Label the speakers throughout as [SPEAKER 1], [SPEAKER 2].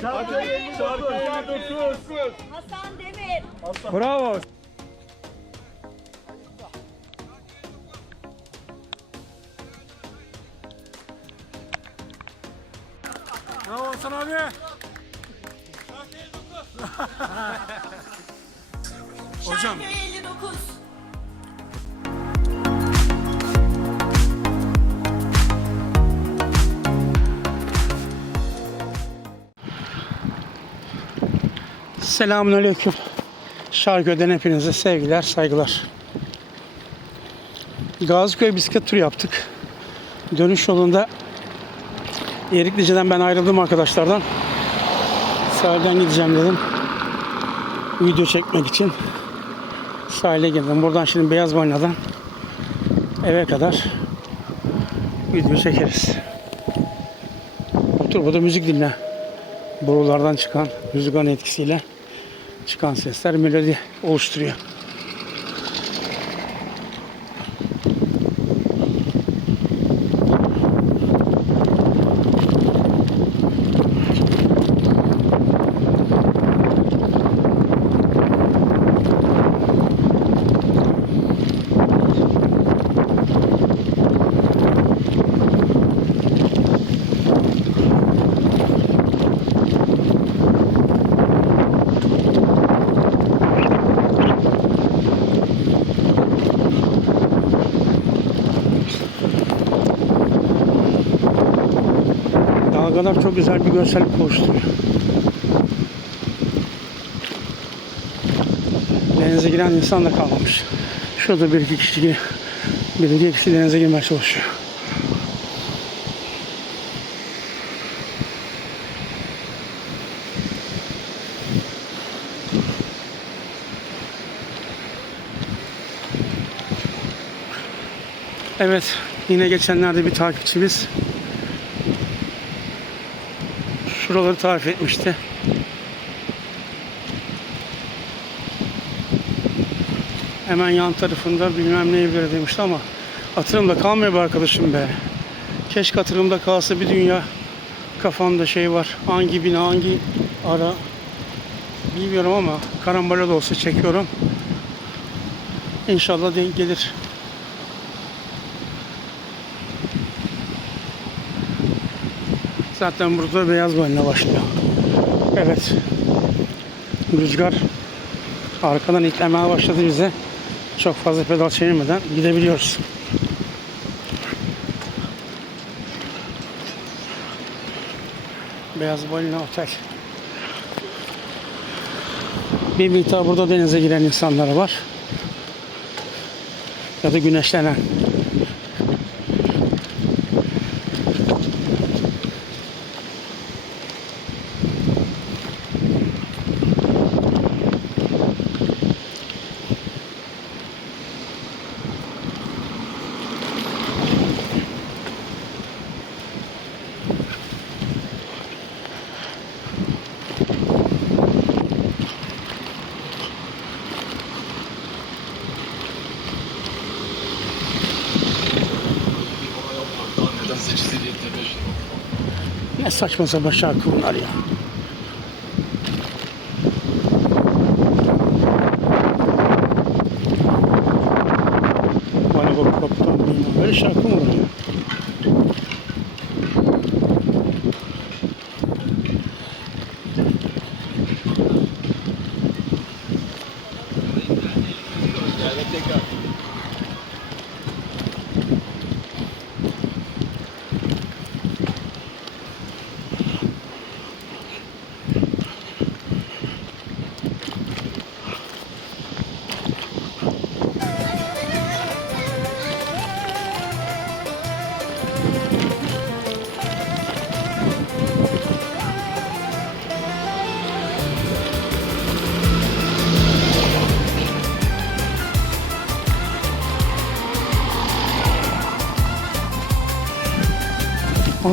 [SPEAKER 1] Şarkı 59.
[SPEAKER 2] Hasan Demir.
[SPEAKER 3] Bravo. Bravo Hasan abi. Hocam
[SPEAKER 2] Şarkı 59.
[SPEAKER 3] Selamünaleyküm. Şarköy'den hepinize sevgiler, saygılar. Gaziköy bisiklet turu yaptık. Dönüş yolunda Eriklice'den ben ayrıldım arkadaşlardan. Sahilden gideceğim dedim. Video çekmek için sahile girdim. Buradan şimdi Beyaz Boyna'dan eve kadar video çekeriz. Otur burada müzik dinle. Borulardan çıkan rüzgarın etkisiyle çıkan sesler melodi oluşturuyor. Dalgalar çok güzel bir görsellik oluşturuyor. Denize giren insan da kalmamış. Şurada bir iki kişi, bir iki kişi denize girmeye çalışıyor. Evet, yine geçenlerde bir takipçimiz şuraları tarif etmişti. Hemen yan tarafında bilmem ne evleri demişti ama hatırımda kalmıyor be arkadaşım be. Keşke hatırımda kalsa bir dünya kafamda şey var. Hangi bina hangi ara bilmiyorum ama karambole da olsa çekiyorum. İnşallah denk gelir. Zaten burada beyaz balina başlıyor. Evet. Rüzgar arkadan itlemeye başladı bize. Çok fazla pedal çevirmeden gidebiliyoruz. Beyaz balina otel. Bir miktar burada denize giren insanlar var. Ya da güneşlenen. Saçma sapan şarkı bunlar ya.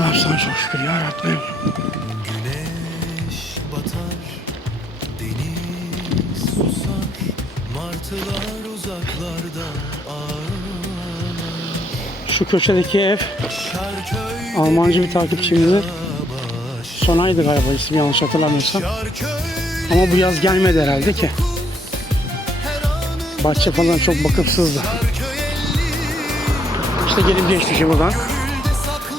[SPEAKER 3] Allah'ım sana çok şükür ya Rabbim.
[SPEAKER 4] Güneş batar, deniz susar, martılar uzaklardan ağlar.
[SPEAKER 3] Şu köşedeki ev Almancı bir son Sonay'dı galiba ismi yanlış hatırlamıyorsam. Ama bu yaz gelmedi herhalde ki. Bahçe falan çok bakımsızdı. İşte gelip geçti şimdi buradan.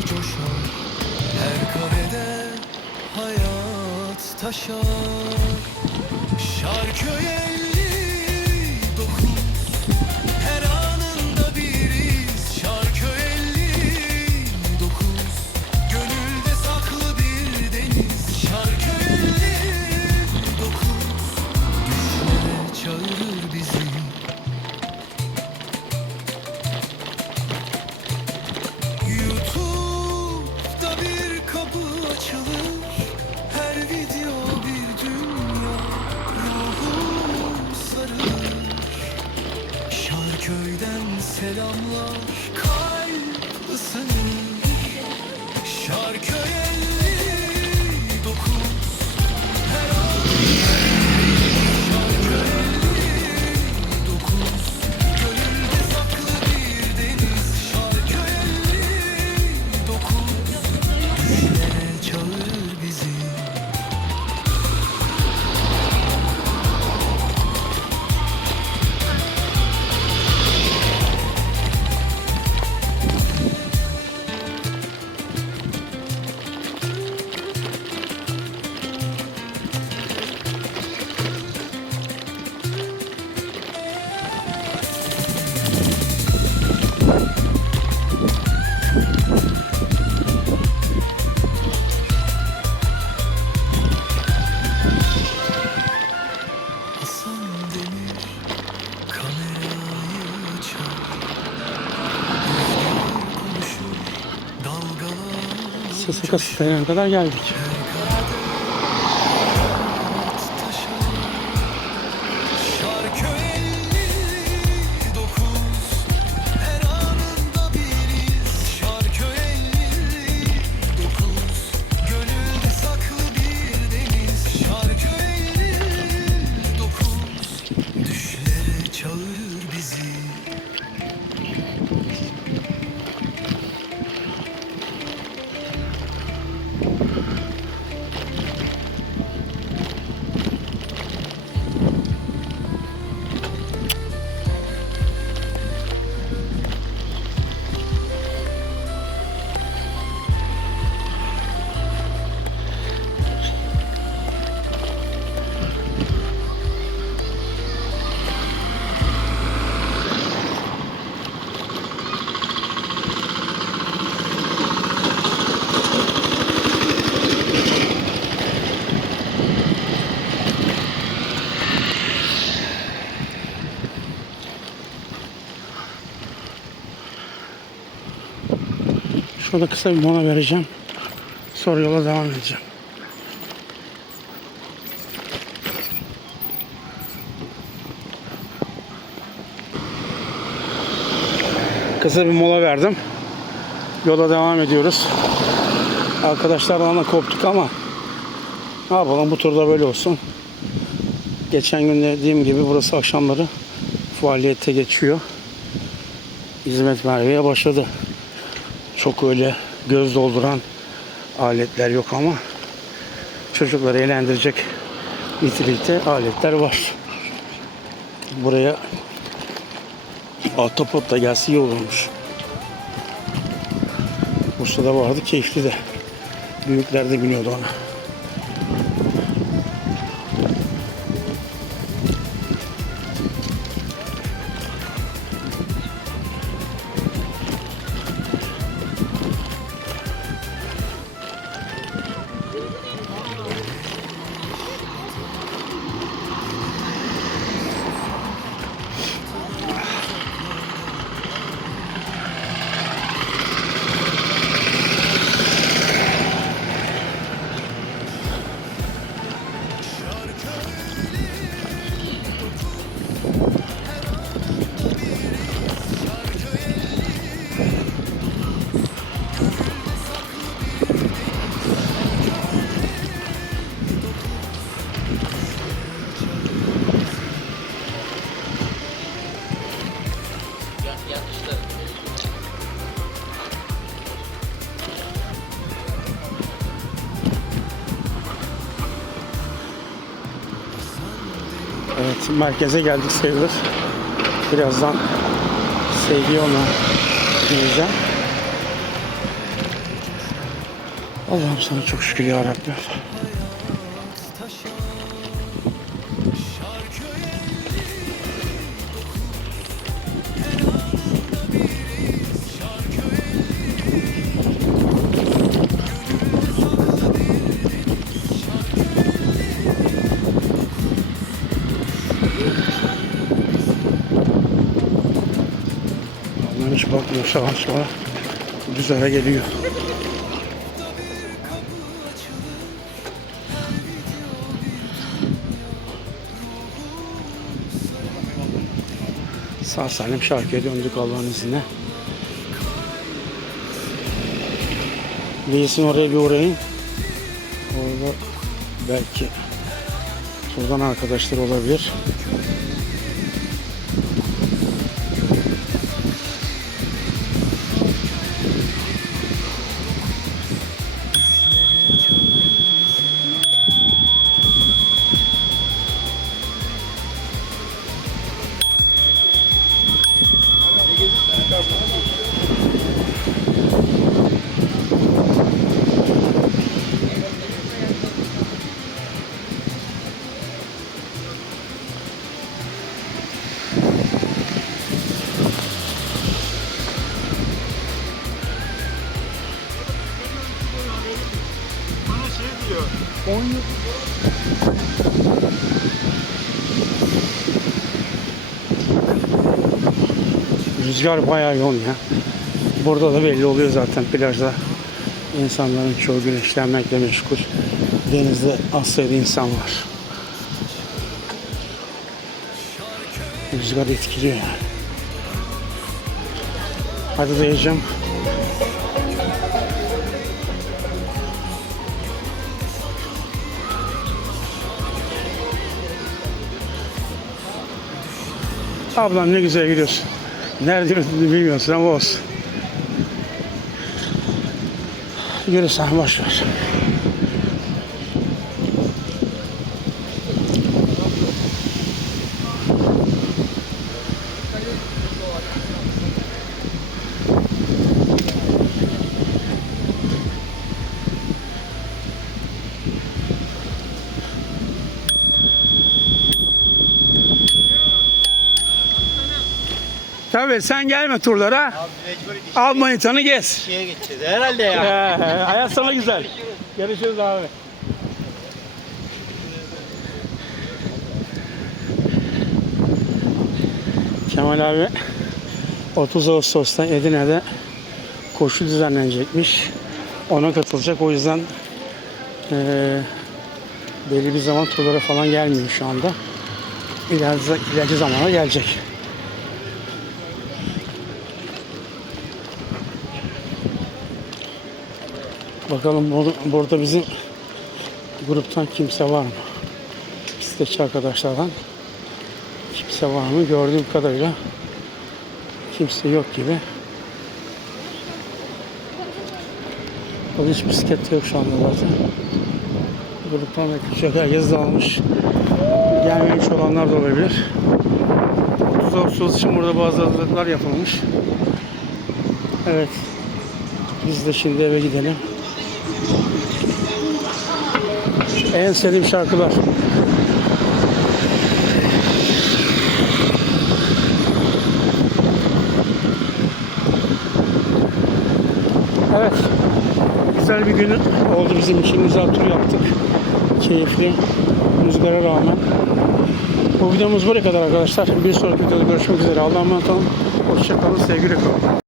[SPEAKER 4] coşar. Her karede hayat taşar. Şarköy elli
[SPEAKER 3] kasıtlayana kadar geldik. Şurada kısa bir mola vereceğim. Sonra yola devam edeceğim. Kısa bir mola verdim. Yola devam ediyoruz. Arkadaşlardan da koptuk ama ne yapalım bu turda böyle olsun. Geçen gün dediğim gibi burası akşamları faaliyete geçiyor. Hizmet vermeye başladı. Çok öyle göz dolduran aletler yok ama çocukları eğlendirecek nitelikte aletler var. Buraya Autopot da gelse iyi olurmuş. Bursa'da vardı keyifli de. Büyükler de biniyordu ona. Evet, merkeze geldik sayılır. Birazdan sevgi ona diyeceğim. Allah'ım sana çok şükür ya Rabbi. Sağa sola. Düzele geliyor. Sağ salim şarkıya döndük Allah'ın izniyle. Reis'in oraya bir uğrayın. Orada belki buradan arkadaşlar olabilir.
[SPEAKER 1] 17
[SPEAKER 3] Rüzgar bayağı yoğun ya. Burada da belli oluyor zaten plajda. İnsanların çoğu güneşlenmekle meşgul. Denizde az sayıda insan var. Rüzgar etkiliyor yani. Hadi dayıcım. Ablam ne güzel gidiyorsun. Nerede yürüdüğünü bilmiyorsun ama olsun. Yürü sen boş ver. Tabii sen gelme turlara. Al manitanı gez.
[SPEAKER 1] Şeye gideceğiz herhalde ya.
[SPEAKER 3] Ee, hayat sana güzel. Görüşürüz abi. Kemal abi 30 Ağustos'ta Edirne'de koşu düzenlenecekmiş. Ona katılacak. O yüzden eee belli bir zaman turlara falan gelmiyor şu anda. İleride, ileriki zamana gelecek. Bakalım bur- burada bizim gruptan kimse var mı? Bisikletçi arkadaşlardan kimse var mı? Gördüğüm kadarıyla kimse yok gibi. Burada hiç bisiklet yok şu anda zaten. Gruptan da küçük herkes dağılmış. Gelmemiş olanlar da olabilir. 30 Ağustos için burada bazı hazırlıklar yapılmış. Evet. Biz de şimdi eve gidelim. En sevdiğim şarkılar. Evet. Güzel bir gün oldu bizim için. Güzel tur yaptık. Keyifli. Rüzgara rağmen. Bu videomuz buraya kadar arkadaşlar. Bir sonraki videoda görüşmek üzere. Allah'a emanet olun. Hoşçakalın. Sevgiyle kalın.